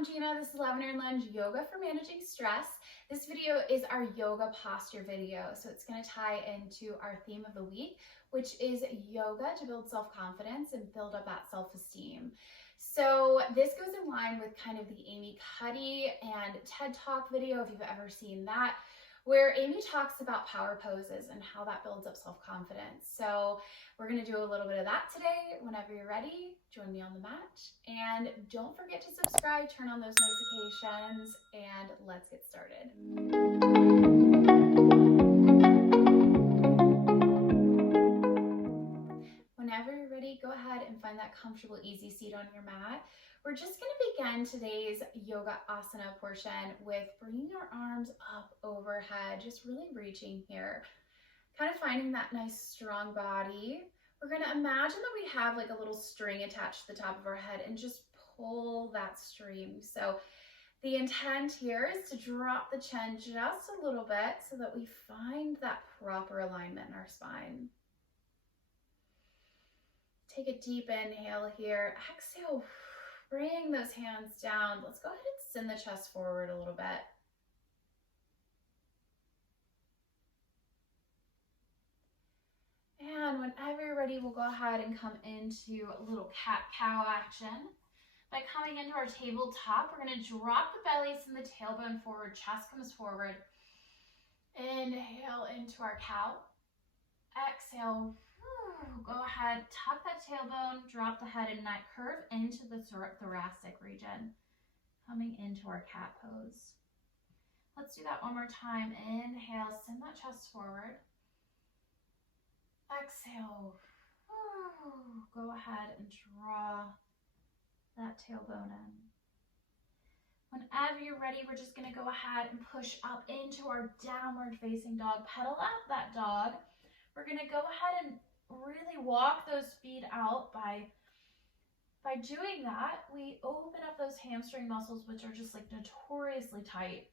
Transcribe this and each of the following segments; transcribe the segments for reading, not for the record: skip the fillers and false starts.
I'm Gina. This is Lavender and Lunge Yoga for Managing Stress. This video is our yoga posture video, so it's going to tie into our theme of the week, which is yoga to build self-confidence and build up that self-esteem. So this goes in line with kind of the Amy Cuddy and TED Talk video, if you've ever seen that, where Amy talks about power poses and how that builds up self-confidence. So we're going to do a little bit of that today. Whenever you're ready, join me on the mat. And don't forget to subscribe, turn on those notifications, and let's get started. Whenever you're ready, go ahead and find that comfortable, easy seat on your mat. We're just going to begin today's yoga asana portion with bringing our arms up overhead, just really reaching here, kind of finding that nice strong body. We're going to imagine that we have like a little string attached to the top of our head and just pull that string. So the intent here is to drop the chin just a little bit so that we find that proper alignment in our spine. Take a deep inhale here. Exhale, bring those hands down. Let's go ahead and send the chest forward a little bit. And whenever you're ready, we'll go ahead and come into a little cat-cow action. By coming into our tabletop, we're going to drop the belly, send the tailbone forward, chest comes forward. Inhale into our cow. Exhale. Go ahead, tuck that tailbone, drop the head and neck, curve into the thoracic region, coming into our cat pose. Let's do that one more time. Inhale, send that chest forward. Exhale. Go ahead and draw that tailbone in. Whenever you're ready, we're just going to go ahead and push up into our downward facing dog. Pedal out that dog. We're going to go ahead and really walk those feet out. By doing that, we open up those hamstring muscles, which are just like notoriously tight.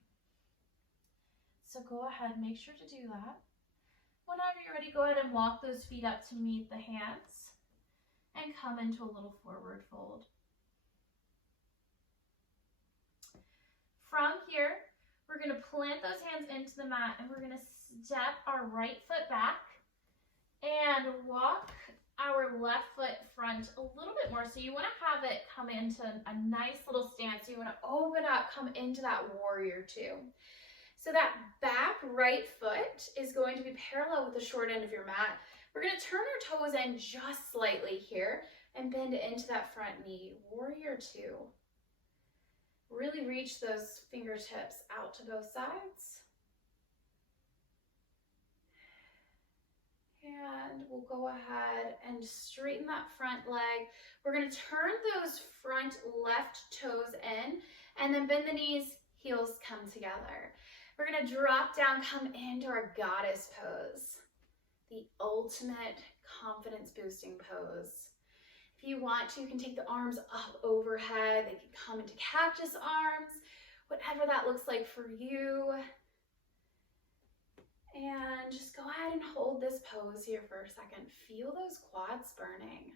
So go ahead, make sure to do that. Whenever you're ready, go ahead and walk those feet up to meet the hands and come into a little forward fold. From here, we're going to plant those hands into the mat and we're going to step our right foot back and walk our left foot front a little bit more. So you want to have it come into a nice little stance. You want to open up, come into that warrior two. So that back right foot is going to be parallel with the short end of your mat. We're going to turn our toes in just slightly here and bend into that front knee. Warrior two. Really reach those fingertips out to both sides. And we'll go ahead and straighten that front leg. We're going to turn those front left toes in and then bend the knees, heels come together. We're going to drop down, come into our goddess pose, the ultimate confidence boosting pose. If you want to, you can take the arms up overhead. They can come into cactus arms, whatever that looks like for you. And just go ahead and hold this pose here for a second. Feel those quads burning.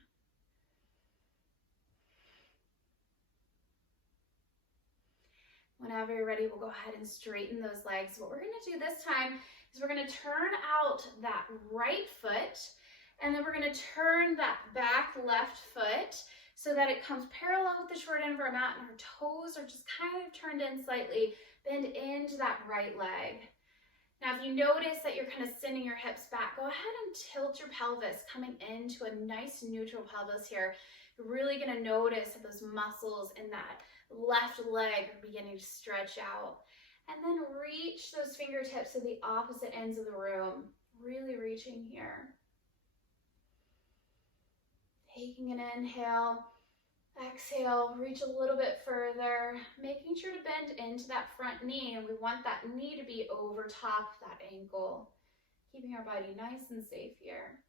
Whenever you're ready, we'll go ahead and straighten those legs. What we're going to do this time is we're going to turn out that right foot, and then we're going to turn that back left foot so that it comes parallel with the short end of our mat, and our toes are just kind of turned in slightly. Bend into that right leg. Now, if you notice that you're kind of sending your hips back, go ahead and tilt your pelvis, coming into a nice neutral pelvis here. You're really going to notice that those muscles in that left leg are beginning to stretch out. And then reach those fingertips to the opposite ends of the room. Really reaching here. Taking an inhale. Exhale, reach a little bit further, making sure to bend into that front knee, and we want that knee to be over top that ankle, keeping our body nice and safe here.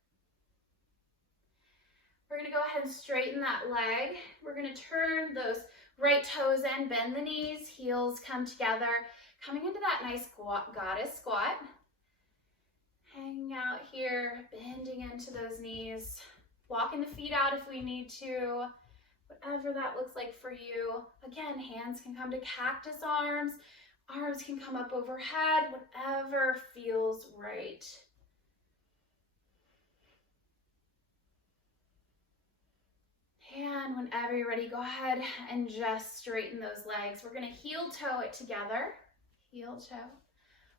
We're going to go ahead and straighten that leg. We're going to turn those right toes in, bend the knees, heels come together, coming into that nice goddess squat. Hanging out here, bending into those knees, walking the feet out if we need to. whatever that looks like for you. Again, hands can come to cactus arms, arms can come up overhead, whatever feels right. And whenever you're ready, go ahead and just straighten those legs. We're going to heel toe it together. Heel toe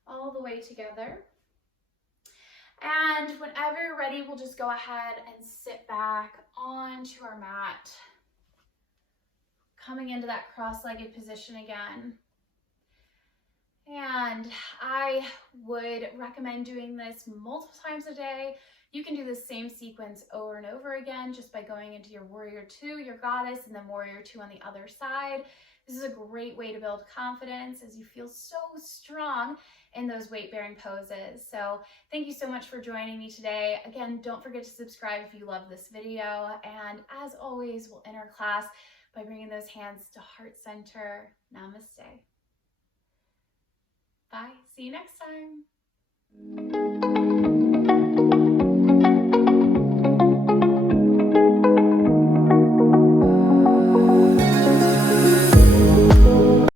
all the way together. And whenever you're ready, we'll just go ahead and sit back onto our mat. Coming into that cross-legged position again. And I would recommend doing this multiple times a day. You can do the same sequence over and over again just by going into your warrior two, your goddess, and then warrior two on the other side. This is a great way to build confidence as you feel so strong in those weight-bearing poses. So thank you so much for joining me today. Again, don't forget to subscribe if you love this video. And as always, we'll end our class by bringing those hands to heart center. Namaste. Bye. See you next time.